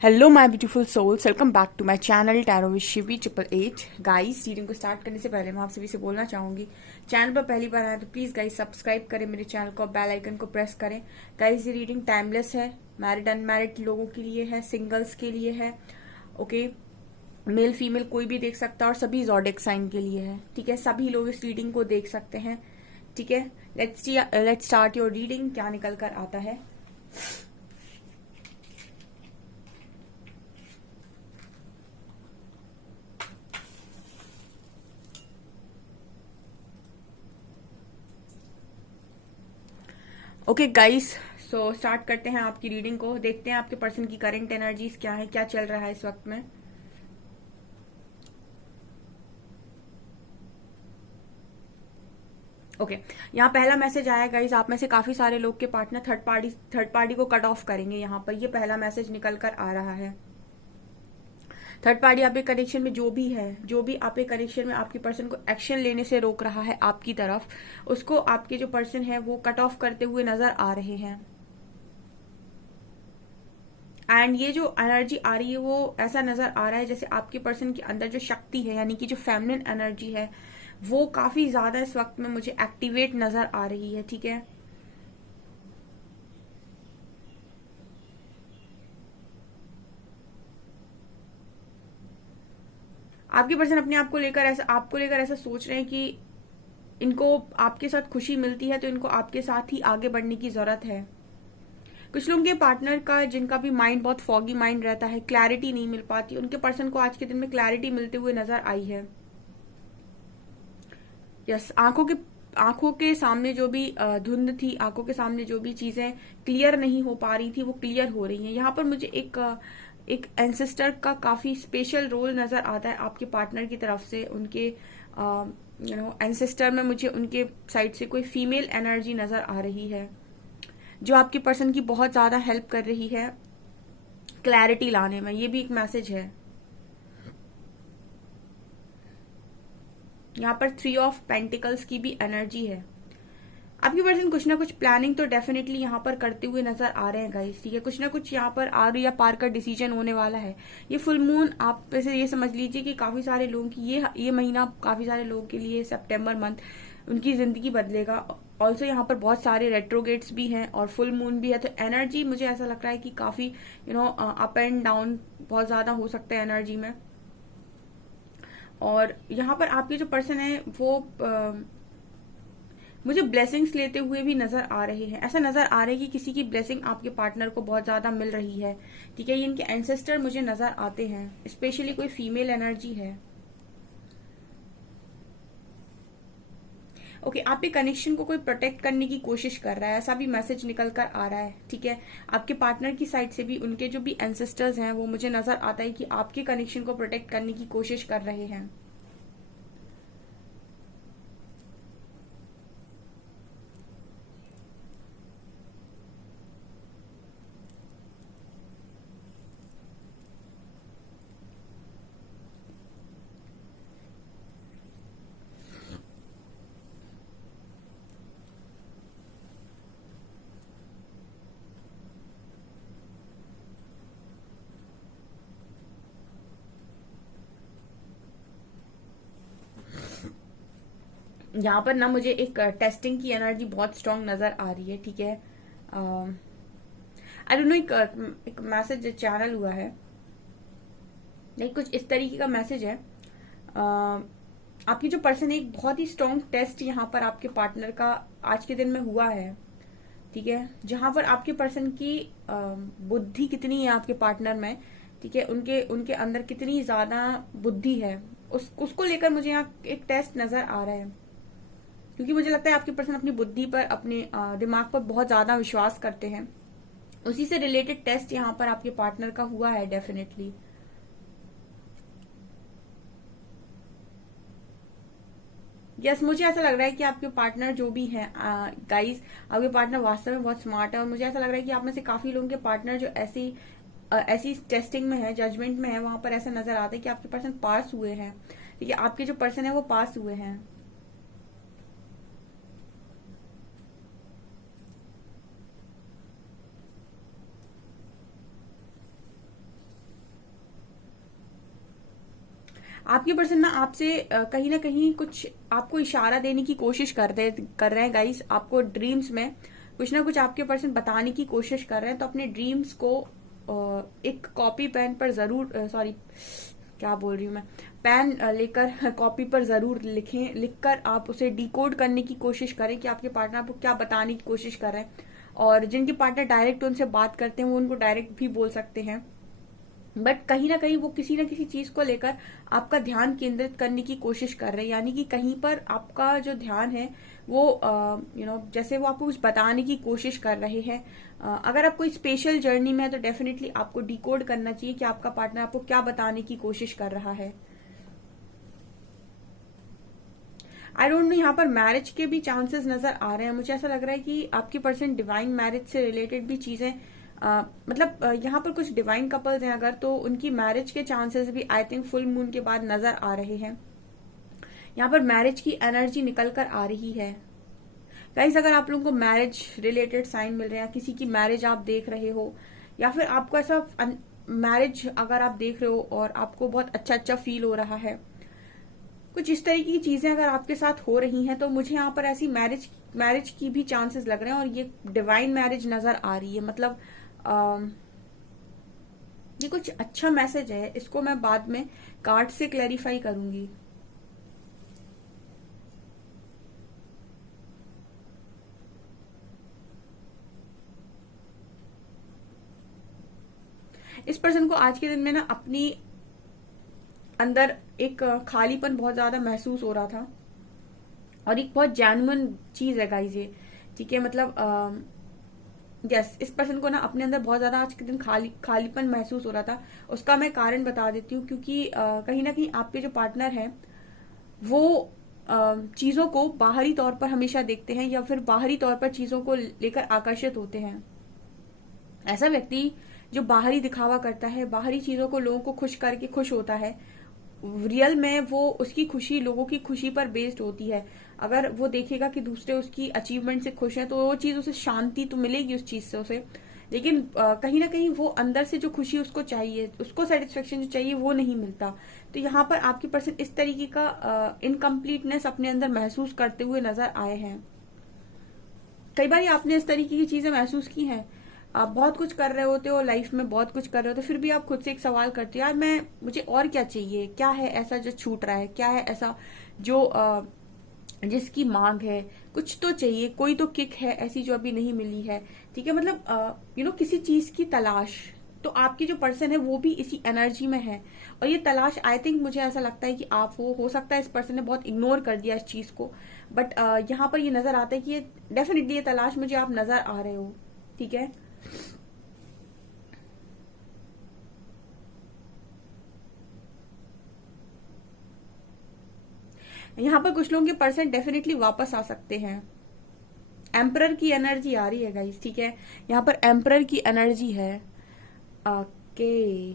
Hello my beautiful souls, welcome back to my channel tarot with Shivi 888। Guys, reading को start करने से पहले मैं आप सभी से बोलना चाहूंगी, चैनल पर पहली बार आए तो प्लीज गाइस सब्सक्राइब करें मेरे चैनल को, बेल आइकन को प्रेस करें। गाइस, ये रीडिंग टाइमलेस है, मैरिड अनमैरिड लोगों के लिए है, सिंगल्स के लिए है। ओके, मेल फीमेल कोई भी देख सकता है और सभी ज़ोडिएक साइन के लिए है। ठीक है, सभी लोग इस रीडिंग को देख सकते हैं। ठीक है, लेट्स स्टार्ट योर रीडिंग। क्या निकल कर आता है? ओके गाइस, सो स्टार्ट करते हैं आपकी रीडिंग को। देखते हैं आपके पर्सन की करंट एनर्जीज क्या है, क्या चल रहा है इस वक्त में। ओके, यहाँ पहला मैसेज आया गाइस, आप में से काफी सारे लोग के पार्टनर थर्ड पार्टी को कट ऑफ करेंगे। यहाँ पर ये पहला मैसेज निकल कर आ रहा है। थर्ड पार्टी आपके कनेक्शन में जो भी आपके कनेक्शन में आपके पर्सन को एक्शन लेने से रोक रहा है आपकी तरफ, उसको आपके जो पर्सन है वो कट ऑफ करते हुए नजर आ रहे हैं। एंड ये जो एनर्जी आ रही है वो ऐसा नजर आ रहा है जैसे आपके पर्सन के अंदर जो शक्ति है, यानी कि जो फेमिनिन एनर्जी है, वो काफी ज्यादा इस वक्त में मुझे एक्टिवेट नजर आ रही है। ठीक है, आपके पर्सन अपने आपको लेकर ऐसा सोच रहे हैं कि इनको आपके साथ खुशी मिलती है तो इनको आपके साथ ही आगे बढ़ने की जरूरत है। कुछ लोगों के पार्टनर का, जिनका भी माइंड बहुत फॉगी माइंड रहता है, क्लैरिटी नहीं मिल पाती, उनके पर्सन को आज के दिन में क्लैरिटी मिलते हुए नजर आई है। यस, आंखों के सामने जो भी धुंध थी, आंखों के सामने जो भी चीजें क्लियर नहीं हो पा रही थी वो क्लियर हो रही हैं। यहाँ पर मुझे एक एंसेस्टर का काफी स्पेशल रोल नजर आता है आपके पार्टनर की तरफ से। उनके एंसेस्टर में मुझे उनके साइड से कोई फीमेल एनर्जी नजर आ रही है जो आपके पर्सन की बहुत ज्यादा हेल्प कर रही है क्लैरिटी लाने में। ये भी एक मैसेज है। यहाँ पर 3 ऑफ पेंटिकल्स की भी एनर्जी है। आपके पर्सन कुछ ना कुछ प्लानिंग तो डेफिनेटली यहाँ पर करते हुए नजर आ रहे हैं गाइस। ठीक है, कुछ ना कुछ यहाँ पर आर या पार का डिसीजन होने वाला है। ये फुल मून, आप वैसे ये समझ लीजिए कि काफी सारे लोगों की ये महीना काफी सारे लोगों के लिए, सितंबर मंथ, उनकी जिंदगी बदलेगा। ऑल्सो यहाँ पर बहुत सारे रेट्रोगेट्स भी हैं और फुल मून भी है, तो एनर्जी मुझे ऐसा लग रहा है कि काफी अप एंड डाउन बहुत ज्यादा हो सकता है एनर्जी में। और यहाँ पर आपके जो पर्सन है वो मुझे ब्लेसिंग्स लेते हुए भी नजर आ रहे हैं। ऐसा नजर आ रहा है कि किसी की ब्लेसिंग आपके पार्टनर को बहुत ज्यादा मिल रही है। ठीक है, ये इनके एंसेस्टर मुझे नजर आते हैं, स्पेशली कोई फीमेल एनर्जी है। ओके, आपके कनेक्शन को कोई प्रोटेक्ट करने की कोशिश कर रहा है, ऐसा भी मैसेज निकल कर आ रहा है। ठीक है, आपके पार्टनर की साइड से भी उनके जो भी एंसेस्टर्स हैं वो मुझे नजर आता है कि आपके कनेक्शन को प्रोटेक्ट करने की कोशिश कर रहे हैं। यहाँ पर ना मुझे एक टेस्टिंग की एनर्जी बहुत स्ट्रांग नजर आ रही है। ठीक है, आई डोंट नो, एक मैसेज चैनल हुआ है, नहीं कुछ इस तरीके का मैसेज है। आपकी जो पर्सन है, एक बहुत ही स्ट्रांग टेस्ट यहाँ पर आपके पार्टनर का आज के दिन में हुआ है। ठीक है, जहां पर आपके पर्सन की बुद्धि कितनी है आपके पार्टनर में। ठीक है, उनके उनके अंदर कितनी ज्यादा बुद्धि है, उसको लेकर मुझे यहाँ एक टेस्ट नजर आ रहा है। क्योंकि मुझे लगता है आपके पर्सन अपनी बुद्धि पर, अपने दिमाग पर बहुत ज्यादा विश्वास करते हैं। उसी से रिलेटेड टेस्ट यहाँ पर आपके पार्टनर का हुआ है डेफिनेटली। यस, मुझे ऐसा लग रहा है कि आपके पार्टनर जो भी हैं गाइस, आपके पार्टनर वास्तव में बहुत स्मार्ट है। और मुझे ऐसा लग रहा है कि आप में से काफी लोगों के पार्टनर जो ऐसी टेस्टिंग में है, जजमेंट में है, वहां पर ऐसा नजर आता है कि आपके पर्सन पास हुए हैं। ठीक है, आपके जो पर्सन है वो पास हुए हैं। आपके पर्सन ना आपसे कहीं ना कहीं कुछ आपको इशारा देने की कोशिश कर रहे हैं गाइस। आपको ड्रीम्स में कुछ ना कुछ आपके पर्सन बताने की कोशिश कर रहे हैं। तो अपने ड्रीम्स को एक कॉपी पेन पर जरूर, सॉरी क्या बोल रही हूँ मैं, पेन लेकर कॉपी पर जरूर लिखें। लिखकर आप उसे डिकोड करने की कोशिश करें कि आपके पार्टनर आपको क्या बताने की कोशिश कर रहे हैं। और जिनके पार्टनर डायरेक्ट उनसे बात करते हैं वो उनको डायरेक्ट भी बोल सकते हैं, बट कहीं ना कहीं वो किसी ना किसी चीज को लेकर आपका ध्यान केंद्रित करने की कोशिश कर रहे हैं। यानी कि कहीं पर आपका जो ध्यान है वो जैसे वो आपको कुछ बताने की कोशिश कर रहे हैं। अगर आप कोई स्पेशल जर्नी में है तो डेफिनेटली आपको डिकोड करना चाहिए कि आपका पार्टनर आपको क्या बताने की कोशिश कर रहा है। आई डोंट नो, यहाँ पर मैरिज के भी चांसेस नजर आ रहे हैं। मुझे ऐसा लग रहा है कि आपकी पर्सन डिवाइन मैरिज से रिलेटेड भी चीजें यहाँ पर कुछ डिवाइन कपल्स हैं अगर, तो उनकी मैरिज के चांसेस भी आई थिंक फुल मून के बाद नजर आ रहे हैं। यहाँ पर मैरिज की एनर्जी निकल कर आ रही है। गाइस अगर आप लोगों को मैरिज रिलेटेड साइन मिल रहे हैं, किसी की मैरिज आप देख रहे हो, या फिर आपको ऐसा मैरिज अगर आप देख रहे हो और आपको बहुत अच्छा अच्छा फील हो रहा है, कुछ इस तरीके की चीजें अगर आपके साथ हो रही हैं, तो मुझे यहाँ पर ऐसी मैरिज की भी चांसेस लग रहे हैं। और ये डिवाइन मैरिज नजर आ रही है। मतलब ये कुछ अच्छा मैसेज है, इसको मैं बाद में कार्ड से क्लैरिफाई करूंगी। इस पर्सन को आज के दिन में ना अपनी अंदर एक खालीपन बहुत ज्यादा महसूस हो रहा था, और एक बहुत जेन्युइन चीज है गाइस ये, ठीक है। मतलब यस, इस पर्सन को ना अपने अंदर बहुत ज्यादा आज के दिन खालीपन महसूस हो रहा था। उसका मैं कारण बता देती हूँ, क्योंकि कहीं ना कहीं आपके जो पार्टनर हैं वो चीजों को बाहरी तौर पर हमेशा देखते हैं, या फिर बाहरी तौर पर चीजों को लेकर आकर्षित होते हैं। ऐसा व्यक्ति जो बाहरी दिखावा करता है, बाहरी चीजों को लोगों को खुश करके खुश होता है, रियल में वो उसकी खुशी लोगों की खुशी पर बेस्ड होती है। अगर वो देखेगा कि दूसरे उसकी अचीवमेंट से खुश हैं, तो वो चीज उसे शांति तो मिलेगी उस चीज से उसे, लेकिन कहीं ना कहीं वो अंदर से जो खुशी उसको चाहिए, उसको सेटिस्फेक्शन जो चाहिए वो नहीं मिलता। तो यहाँ पर आपकी पर्सन इस तरीके का इनकम्प्लीटनेस अपने अंदर महसूस करते हुए नजर आए हैं। कई बार आपने इस तरीके की चीजें महसूस की हैं। आप बहुत कुछ कर रहे होते हो लाइफ में, बहुत कुछ कर रहे होते हो, फिर भी आप खुद से एक सवाल करते हो, यार मुझे और क्या चाहिए, क्या है ऐसा जो छूट रहा है, क्या है ऐसा जो जिसकी मांग है, कुछ तो चाहिए, कोई तो किक है ऐसी जो अभी नहीं मिली है, ठीक है। मतलब किसी चीज की तलाश। तो आपकी जो पर्सन है वो भी इसी एनर्जी में है, और ये तलाश आई थिंक मुझे ऐसा लगता है कि आप हो सकता है इस पर्सन ने बहुत इग्नोर कर दिया इस चीज को, बट यहाँ पर ये नजर आता है कि ये डेफिनेटली ये तलाश मुझे आप नजर आ रहे हो, ठीक है। यहाँ पर कुछ लोगों के पर्सन डेफिनेटली वापस आ सकते हैं। एम्परर की एनर्जी आ रही है गाइस, ठीक है। यहाँ पर एम्परर की एनर्जी है। ओके,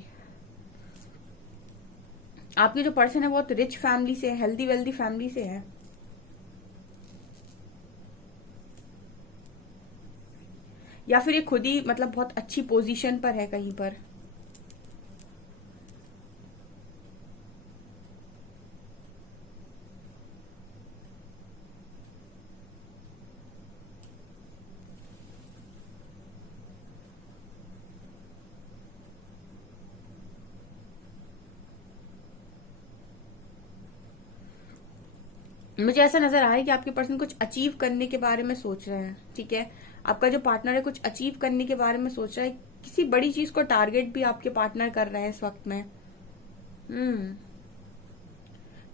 आपके जो पर्सन है बहुत रिच फैमिली से है, हेल्दी वेल्दी फैमिली से है, या फिर ये खुद ही मतलब बहुत अच्छी पोजीशन पर है कहीं पर। मुझे ऐसा नजर आ रहा है कि आपके पर्सन कुछ अचीव करने के बारे में सोच रहे हैं, ठीक है। आपका जो पार्टनर है कुछ अचीव करने के बारे में सोच रहा है, किसी बड़ी चीज को टारगेट भी आपके पार्टनर कर रहे हैं इस वक्त में।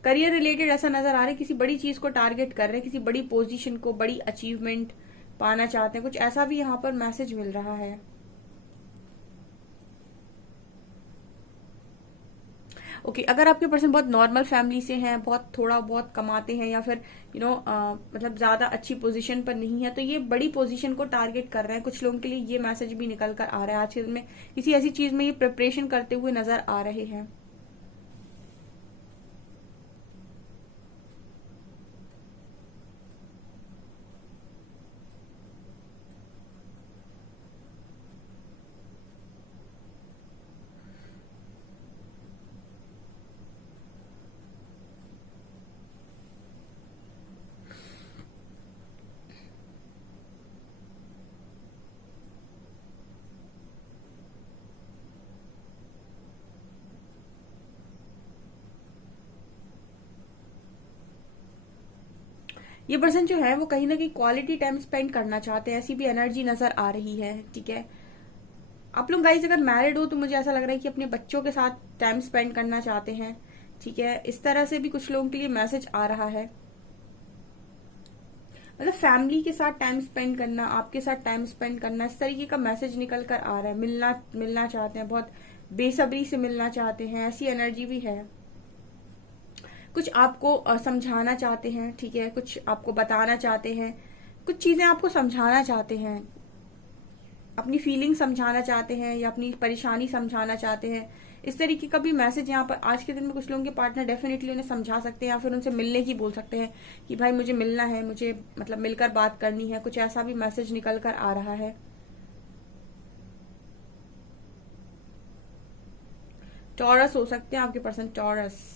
करियर रिलेटेड ऐसा नजर आ रहा है, किसी बड़ी चीज को टारगेट कर रहे हैं, किसी बड़ी पोजीशन को, बड़ी अचीवमेंट पाना चाहते हैं, कुछ ऐसा भी यहाँ पर मैसेज मिल रहा है। ओके, अगर आपके पर्सन बहुत नॉर्मल फैमिली से हैं, बहुत थोड़ा बहुत कमाते हैं, या फिर मतलब ज्यादा अच्छी पोजीशन पर नहीं है, तो ये बड़ी पोजीशन को टारगेट कर रहे हैं। कुछ लोगों के लिए ये मैसेज भी निकल कर आ रहा है आज के दिन में, किसी ऐसी चीज में ये प्रिपरेशन करते हुए नजर आ रहे हैं। ये पर्सन जो है वो कहीं ना कहीं क्वालिटी टाइम स्पेंड करना चाहते हैं, ऐसी भी एनर्जी नजर आ रही है। ठीक है, आप लोग गाइस अगर मैरिड हो तो मुझे ऐसा लग रहा है कि अपने बच्चों के साथ टाइम स्पेंड करना चाहते हैं। ठीक है, इस तरह से भी कुछ लोगों के लिए मैसेज आ रहा है, मतलब फैमिली के साथ टाइम स्पेंड करना, आपके साथ टाइम स्पेंड करना, इस तरीके का मैसेज निकल कर आ रहा है। मिलना मिलना चाहते हैं, बहुत बेसब्री से मिलना चाहते हैं, ऐसी एनर्जी भी है। कुछ आपको समझाना चाहते हैं। ठीक है, कुछ आपको बताना चाहते हैं, कुछ चीजें आपको समझाना चाहते हैं, अपनी फीलिंग समझाना चाहते हैं या अपनी परेशानी समझाना चाहते हैं। इस तरीके का भी मैसेज यहाँ पर आज के दिन में कुछ लोगों के पार्टनर डेफिनेटली उन्हें समझा सकते हैं या फिर उनसे मिलने की बोल सकते हैं कि भाई मुझे मिलना है, मुझे मतलब मिलकर बात करनी है। कुछ ऐसा भी मैसेज निकल कर आ रहा है। टॉरस हो सकते हैं आपके पर्सन, टॉरस।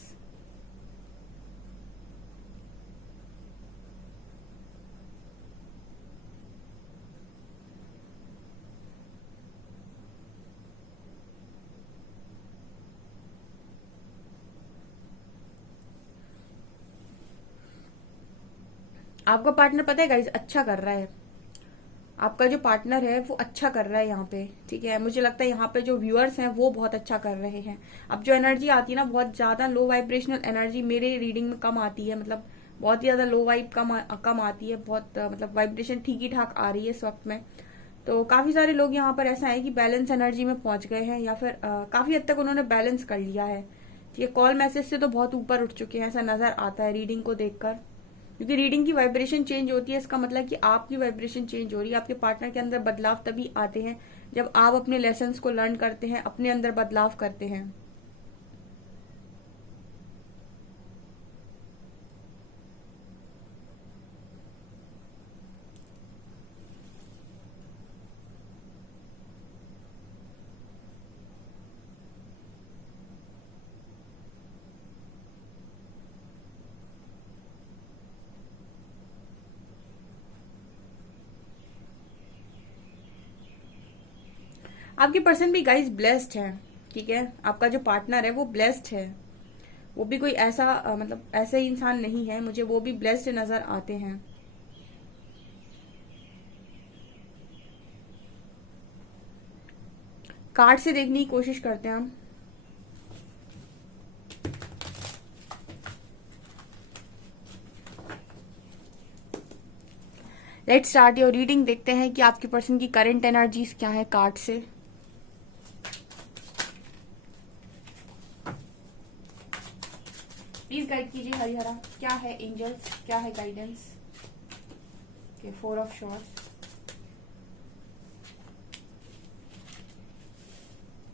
आपका पार्टनर पता है गाइस अच्छा कर रहा है, आपका जो पार्टनर है वो अच्छा कर रहा है यहाँ पे। ठीक है, मुझे लगता है यहाँ पे जो व्यूअर्स हैं वो बहुत अच्छा कर रहे हैं। अब जो एनर्जी आती है ना, बहुत ज्यादा लो वाइब्रेशनल एनर्जी मेरे रीडिंग में कम आती है, मतलब बहुत ही ज्यादा लो वाइब कम आती है, बहुत मतलब वाइब्रेशन ठीक ही ठाक आ रही है इस वक्त में। तो काफी सारे लोग यहाँ पर ऐसा है कि बैलेंस एनर्जी में पहुंच गए हैं या फिर काफी हद तक उन्होंने बैलेंस कर लिया है। ठीक है, कॉल मैसेज से तो बहुत ऊपर उठ चुके हैं, ऐसा नजर आता है रीडिंग को देखकर। क्योंकि रीडिंग की वाइब्रेशन चेंज होती है, इसका मतलब कि आपकी वाइब्रेशन चेंज हो रही है। आपके पार्टनर के अंदर बदलाव तभी आते हैं जब आप अपने लेसन्स को लर्न करते हैं, अपने अंदर बदलाव करते हैं। आपके पर्सन भी गाइस ब्लेस्ड है। ठीक है, आपका जो पार्टनर है वो ब्लेस्ड है, वो भी कोई ऐसा मतलब ऐसे ही इंसान नहीं है, मुझे वो भी ब्लेस्ड नजर आते हैं। कार्ड से देखने की कोशिश करते हैं हम। Let's start your reading. देखते हैं कि आपके पर्सन की करंट एनर्जीज क्या है कार्ड से। प्लीज गाइड कीजिए हरिहरा, क्या है एंजल्स, क्या है guidance. Okay, 4 of shorts,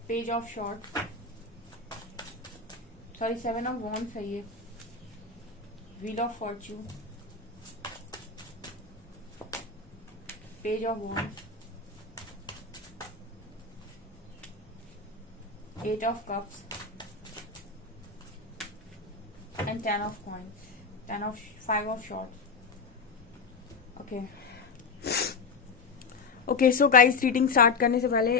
page of shorts, sorry 7 of wands है ये, wheel of Fortune, page of wands, 8 of cups and 10 of coins, 5 of shorts. Okay so guys, reading start करने से पहले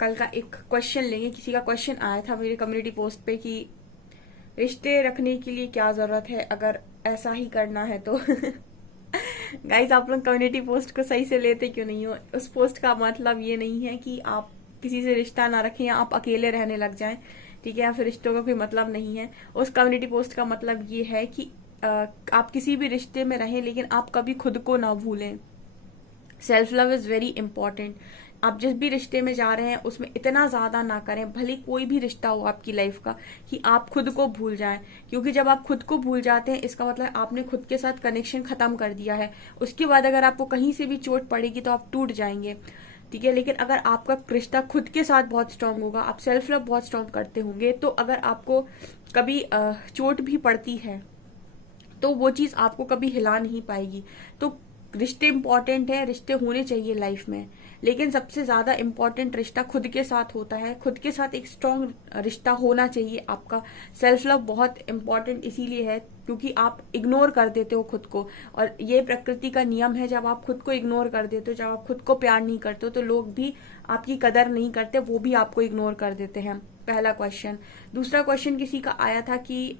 कल का एक क्वेश्चन लेंगे। किसी का क्वेश्चन आया था मेरी कम्युनिटी पोस्ट पे कि रिश्ते रखने के लिए क्या जरूरत है अगर ऐसा ही करना है तो। गाइस, आप लोग कम्युनिटी पोस्ट को सही से लेते क्यों नहीं हो? उस पोस्ट का मतलब ये नहीं है कि आप किसी से रिश्ता ना रखें या आप अकेले रहने लग जाएं। ठीक है, या फिर रिश्तों का कोई मतलब नहीं है। उस कम्युनिटी पोस्ट का मतलब ये है कि आप किसी भी रिश्ते में रहें लेकिन आप कभी खुद को ना भूलें। Self love is very important. आप जिस भी रिश्ते में जा रहे हैं उसमें इतना ज्यादा ना करें, भले कोई भी रिश्ता हो आपकी लाइफ का, कि आप खुद को भूल जाएं। क्योंकि जब आप खुद को भूल जाते हैं इसका मतलब आपने खुद के साथ कनेक्शन खत्म कर दिया है। उसके बाद अगर आपको कहीं से भी चोट पड़ेगी तो आप टूट जाएंगे। ठीक है, लेकिन अगर आपका रिश्ता खुद के साथ बहुत स्ट्रांग होगा, आप सेल्फ लव बहुत स्ट्रांग करते होंगे, तो अगर आपको कभी चोट भी पड़ती है तो वो चीज आपको कभी हिला नहीं पाएगी। तो रिश्ते इंपॉर्टेंट है, रिश्ते होने चाहिए लाइफ में, लेकिन सबसे ज्यादा इंपॉर्टेंट रिश्ता खुद के साथ होता है। खुद के साथ एक स्ट्रांग रिश्ता होना चाहिए आपका। सेल्फ लव बहुत इंपॉर्टेंट इसीलिए है क्योंकि आप इग्नोर कर देते हो खुद को, और ये प्रकृति का नियम है। जब आप खुद को इग्नोर कर देते हो, जब आप खुद को प्यार नहीं करते हो, तो लोग भी आपकी कदर नहीं करते, वो भी आपको इग्नोर कर देते हैं। पहला क्वेश्चन। दूसरा क्वेश्चन किसी का आया था कि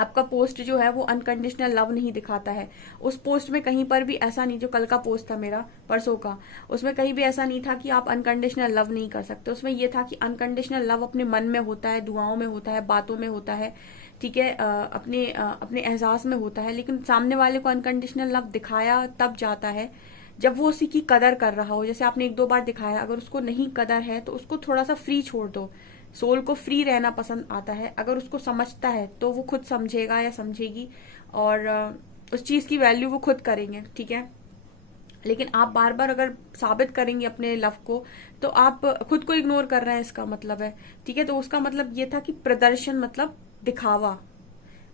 आपका पोस्ट जो है वो अनकंडीशनल लव नहीं दिखाता है। उस पोस्ट में कहीं पर भी ऐसा नहीं, जो कल का पोस्ट था मेरा परसों का, उसमें कहीं भी ऐसा नहीं था कि आप अनकंडीशनल लव नहीं कर सकते। उसमें ये था कि अनकंडीशनल लव अपने मन में होता है, दुआओं में होता है, बातों में होता है, ठीक है, अपने एहसास में होता है। लेकिन सामने वाले को अनकंडीशनल लव दिखाया तब जाता है जब वो उसी की कदर कर रहा हो। जैसे आपने 1-2 बार दिखाया, अगर उसको नहीं कदर है तो उसको थोड़ा सा फ्री छोड़ दो। सोल को फ्री रहना पसंद आता है। अगर उसको समझता है तो वो खुद समझेगा या समझेगी, और उस चीज की वैल्यू वो खुद करेंगे, ठीक है। लेकिन आप बार बार अगर साबित करेंगे अपने लव को, तो आप खुद को इग्नोर कर रहे हैं, इसका मतलब है, ठीक है। तो उसका मतलब ये था कि प्रदर्शन मतलब दिखावा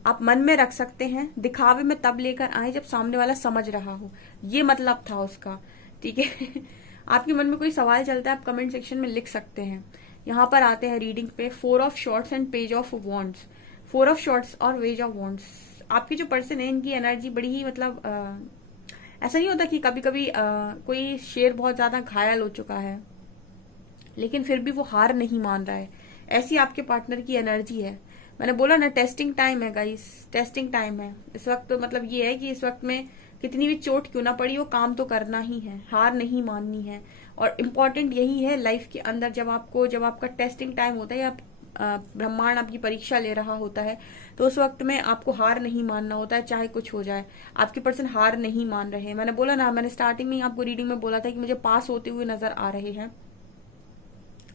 आप मन में रख सकते हैं, दिखावे में तब लेकर आए जब सामने वाला समझ रहा हो, ये मतलब था उसका, ठीक है। आपके मन में कोई सवाल चलता है, आप कमेंट सेक्शन में लिख सकते हैं। यहाँ पर आते हैं रीडिंग पे। 4 of shorts and page of wands. 4 of shorts और पेज ऑफ वॉन्ड्स। आपके जो पर्सन है, इनकी एनर्जी बड़ी ही मतलब ऐसा नहीं होता कि कभी कभी कोई शेर बहुत ज्यादा घायल हो चुका है लेकिन फिर भी वो हार नहीं मान रहा है, ऐसी आपके पार्टनर की एनर्जी है। मैंने बोला ना, टेस्टिंग टाइम है गाइस, टेस्टिंग टाइम है इस वक्त। तो मतलब ये है कि इस वक्त में कितनी भी चोट क्यों ना पड़ी हो, काम तो करना ही है, हार नहीं माननी है। और इम्पोर्टेंट यही है लाइफ के अंदर, जब आपका टेस्टिंग टाइम होता है या ब्रह्मांड आपकी परीक्षा ले रहा होता है, तो उस वक्त में आपको हार नहीं मानना होता है, चाहे कुछ हो जाए। आपके पर्सन हार नहीं मान रहे हैं। मैंने बोला ना, मैंने स्टार्टिंग में आपको रीडिंग में बोला था कि मुझे पास होते हुए नजर आ रहे हैं।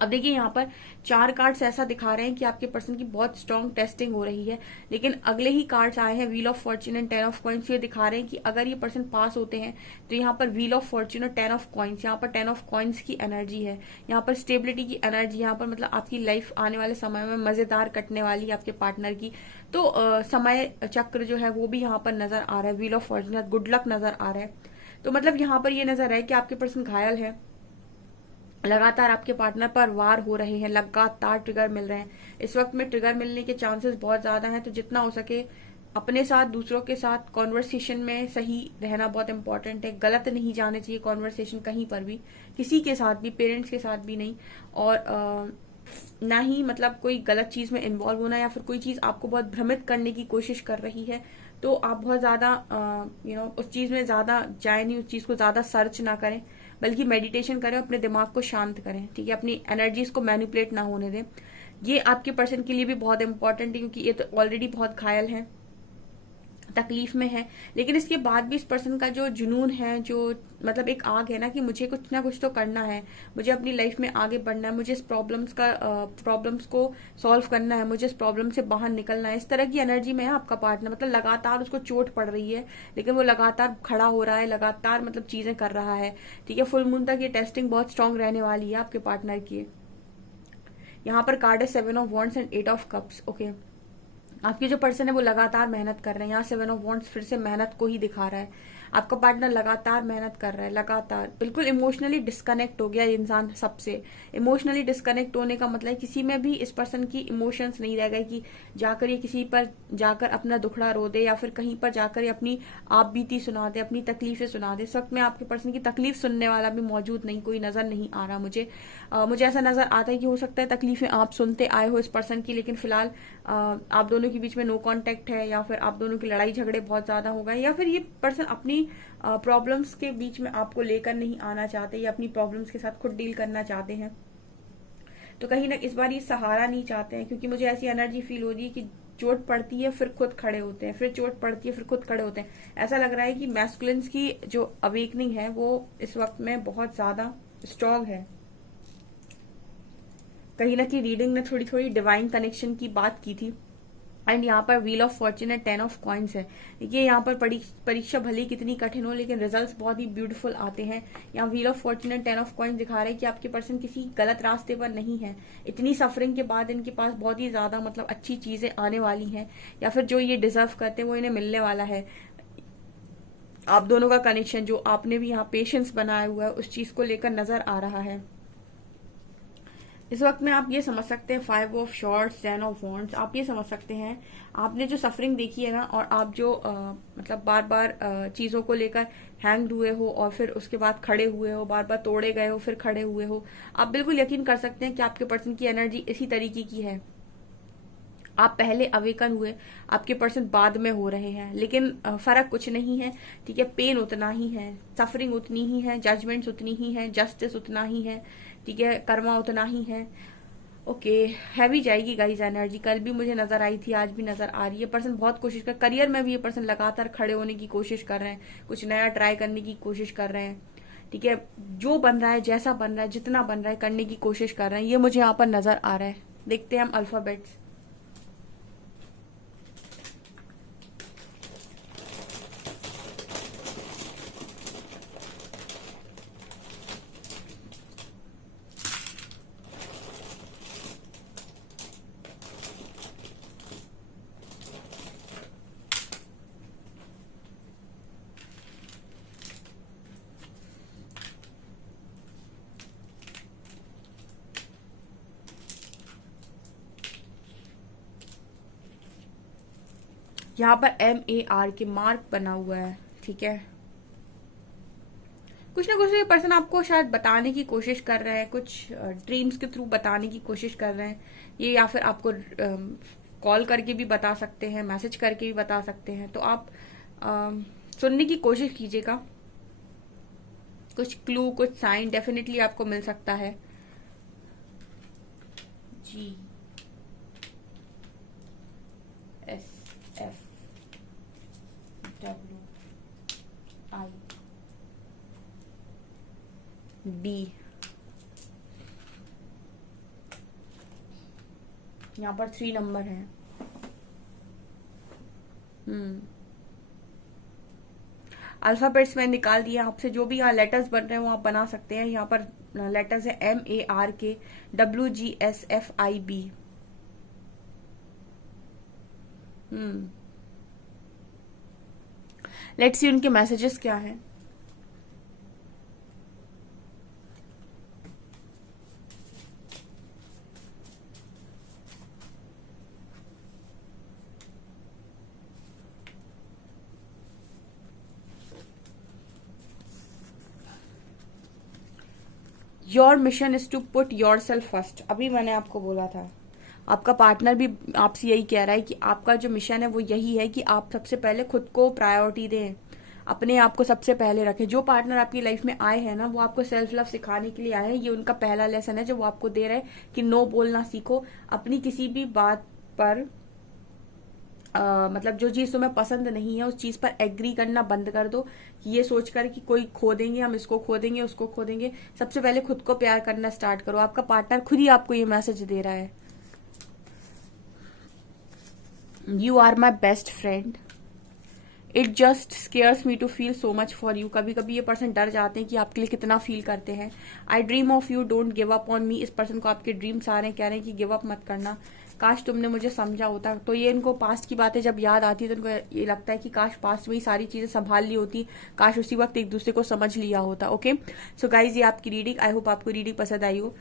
अब देखिए, यहाँ पर 4 कार्ड्स ऐसा दिखा रहे हैं कि आपके पर्सन की बहुत स्ट्रॉन्ग टेस्टिंग हो रही है। लेकिन अगले ही कार्ड्स आए हैं, wheel of Fortune and 10 of coins. ये दिखा रहे हैं कि अगर ये पर्सन पास होते हैं तो यहाँ पर व्हील ऑफ फॉर्च्यून और 10 ऑफ कॉइंस, यहाँ पर 10 ऑफ कॉइंस की एनर्जी है, यहाँ पर स्टेबिलिटी की एनर्जी, यहाँ पर मतलब आपकी लाइफ आने वाले समय में मजेदार कटने वाली है आपके पार्टनर की। तो समय चक्र जो है वो भी यहाँ पर नजर आ रहा है। Wheel of Fortune, good luck नजर आ रहा है। तो मतलब यहाँ पर ये नजर है कि आपके पर्सन घायल है, लगातार आपके पार्टनर पर वार हो रहे हैं, लगातार ट्रिगर मिल रहे हैं। इस वक्त में ट्रिगर मिलने के चांसेस बहुत ज्यादा हैं। तो जितना हो सके अपने साथ, दूसरों के साथ कॉन्वर्सेशन में सही रहना बहुत इंपॉर्टेंट है। गलत नहीं जाने चाहिए कॉन्वर्सेशन कहीं पर भी, किसी के साथ भी, पेरेंट्स के साथ भी नहीं। और ना ही मतलब कोई गलत चीज में इन्वॉल्व होना, या फिर कोई चीज आपको बहुत भ्रमित करने की कोशिश कर रही है तो आप बहुत ज्यादा उस चीज में ज्यादा जाए नहीं, उस चीज को ज्यादा सर्च ना करें, बल्कि मेडिटेशन करें, अपने दिमाग को शांत करें, ठीक है। अपनी एनर्जीज को मैनिपुलेट ना होने दें। ये आपके पर्सन के लिए भी बहुत इंपॉर्टेंट है, क्योंकि ये तो ऑलरेडी बहुत घायल है, तकलीफ में है। लेकिन इसके बाद भी इस पर्सन का जो जुनून है, जो मतलब एक आग है ना, कि मुझे कुछ ना कुछ तो करना है, मुझे अपनी लाइफ में आगे बढ़ना है, मुझे इस प्रॉब्लम्स को सॉल्व करना है, मुझे इस प्रॉब्लम से बाहर निकलना है। इस तरह की एनर्जी में है आपका पार्टनर। मतलब लगातार उसको चोट पड़ रही है, लेकिन वो लगातार खड़ा हो रहा है, लगातार मतलब चीजें कर रहा है, ठीक है। फुल मून तक ये टेस्टिंग बहुत स्ट्रांग रहने वाली है आपके पार्टनर की। यहाँ पर कार्ड है 7 of wands and 8 of cups. Okay, आपके जो पर्सन है वो लगातार मेहनत कर रहे हैं। यहाँ 7 ऑफ वॉन्ड्स फिर से मेहनत को ही दिखा रहा है। आपका पार्टनर लगातार मेहनत कर रहा है, लगातार। बिल्कुल इमोशनली डिस्कनेक्ट हो गया ये इंसान सबसे। इमोशनली डिस्कनेक्ट होने का मतलब किसी में भी इस पर्सन की इमोशंस नहीं रह गए कि जाकर ये किसी पर जाकर अपना दुखड़ा रो दे, या फिर कहीं पर जाकर ये अपनी आप बीती सुना दे, अपनी तकलीफें सुना दे। इस वक्त में आपके पर्सन की तकलीफ सुनने वाला भी मौजूद नहीं, कोई नजर नहीं आ रहा मुझे। मुझे ऐसा नजर आता है कि हो सकता है तकलीफें आप सुनते आए हो इस पर्सन की, लेकिन फिलहाल आप दोनों के बीच में नो कांटेक्ट है, या फिर आप दोनों की लड़ाई झगड़े बहुत ज्यादा हो गए, या फिर ये पर्सन अपनी प्रॉब्लम्स के बीच में आपको लेकर नहीं आना चाहते, या अपनी प्रॉब्लम्स के साथ खुद डील करना चाहते हैं। तो कहीं ना इस बार ये सहारा नहीं चाहते हैं, क्योंकि मुझे ऐसी एनर्जी फील हो रही है कि चोट पड़ती है फिर खुद खड़े होते हैं, फिर चोट पड़ती है फिर खुद खड़े होते हैं। ऐसा लग रहा है कि मैस्कुलिन्स की जो अवेकनिंग है वो इस वक्त में बहुत ज्यादा स्ट्रांग है। कहीं ना कहीं रीडिंग ने थोड़ी थोड़ी डिवाइन कनेक्शन की बात की थी। एंड यहाँ पर wheel of Fortune and 10 of coins है। देखिए, यहाँ पर परीक्षा भले कितनी कठिन हो, लेकिन रिजल्ट्स बहुत ही ब्यूटीफुल आते हैं। यहाँ wheel of Fortune and 10 of coins दिखा रहे हैं कि आपके पर्सन किसी गलत रास्ते पर नहीं है। इतनी सफरिंग के बाद इनके पास बहुत ही ज्यादा मतलब अच्छी चीजें आने वाली हैं, या फिर जो ये डिजर्व करते हैं वो इन्हें मिलने वाला है। आप दोनों का कनेक्शन जो आपने भी यहाँ पेशेंस बनाया हुआ है, उस चीज को लेकर नजर आ रहा है। इस वक्त में आप ये समझ सकते हैं 5 ऑफ शॉर्ट्स, 10 ऑफ वॉन्ड्स। आप ये समझ सकते हैं आपने जो सफरिंग देखी है ना, और आप जो मतलब बार बार चीजों को लेकर हैंग्ड हुए हो, और फिर उसके बाद खड़े हुए हो, बार बार तोड़े गए हो फिर खड़े हुए हो, आप बिल्कुल यकीन कर सकते हैं कि आपके पर्सन की एनर्जी इसी तरीके की है। आप पहले अवेकन हुए, आपके पर्सन बाद में हो रहे हैं, लेकिन फर्क कुछ नहीं है, ठीक है। पेन उतना ही है, सफरिंग उतनी ही है, जजमेंट्स उतनी ही है, जस्टिस उतना ही है, ठीक है, कर्मा उतना ही है। ओके, हैवी जाएगी गाइस एनर्जी। कल भी मुझे नजर आई थी, आज भी नजर आ रही है। पर्सन बहुत कोशिश कर, करियर में भी ये पर्सन लगातार खड़े होने की कोशिश कर रहे हैं, कुछ नया ट्राई करने की कोशिश कर रहे हैं, ठीक है। जो बन रहा है, जैसा बन रहा है, जितना बन रहा है, करने की कोशिश कर रहे हैं, ये मुझे यहाँ पर नजर आ रहा है। देखते हैं हम अल्फाबेट्स। यहाँ पर MAR के मार्क बना हुआ है, ठीक है। कुछ ना कुछ ये पर्सन आपको शायद बताने की कोशिश कर रहे हैं, कुछ ड्रीम्स के थ्रू बताने की कोशिश कर रहे हैं ये, या फिर आपको कॉल करके भी बता सकते हैं, मैसेज करके भी बता सकते हैं। तो आप सुनने की कोशिश कीजिएगा, कुछ क्लू, कुछ साइन डेफिनेटली आपको मिल सकता है। GSFI D, यहाँ पर 3 नंबर है। अल्फाबेट्स में निकाल दिया आपसे, जो भी यहाँ लेटर्स बन रहे हैं वो आप बना सकते हैं। यहाँ पर लेटर्स है MARK WGSFIB। लेट्स सी उनके मैसेजेस क्या हैं। Your mission is to put yourself first. अभी मैंने आपको बोला था, आपका पार्टनर भी आपसे यही कह रहा है कि आपका जो मिशन है वो यही है कि आप सबसे पहले खुद को प्रायोरिटी दें, अपने आप को सबसे पहले रखें। जो पार्टनर आपकी लाइफ में आए हैं ना, वो आपको सेल्फ लव सिखाने के लिए आए हैं। ये उनका पहला लेसन है जो वो आपको दे रहे हैं कि नो बोलना सीखो। अपनी किसी भी बात पर मतलब जो चीज तुम्हें पसंद नहीं है उस चीज पर एग्री करना बंद कर दो, ये सोचकर कि कोई खो देंगे, हम इसको खो देंगे, उसको खो देंगे। सबसे पहले खुद को प्यार करना स्टार्ट करो। आपका पार्टनर खुद ही आपको ये मैसेज दे रहा है, you are my best friend, it just scares me to feel so much for you. कभी कभी ये पर्सन डर जाते हैं कि आपके लिए कितना फील करते हैं। आई dream of you, don't give up on me. इस पर्सन को आपके ड्रीम्स आ रहे हैं, कह रहे हैं कि गिव अप मत करना, काश तुमने मुझे समझा होता। तो ये इनको पास्ट की बातें जब याद आती है तो इनको ये लगता है कि काश पास्ट में ही सारी चीजें संभाल ली होती, काश उसी वक्त एक दूसरे को समझ लिया होता। ओके, सो गाइज ये आपकी रीडिंग, आई होप आपको रीडिंग पसंद आई हो।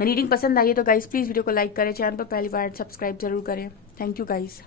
रीडिंग पसंद आई है तो गाइज प्लीज वीडियो को लाइक करें, चैनल पर पहली बार सब्सक्राइब जरूर करें। Thank you guys.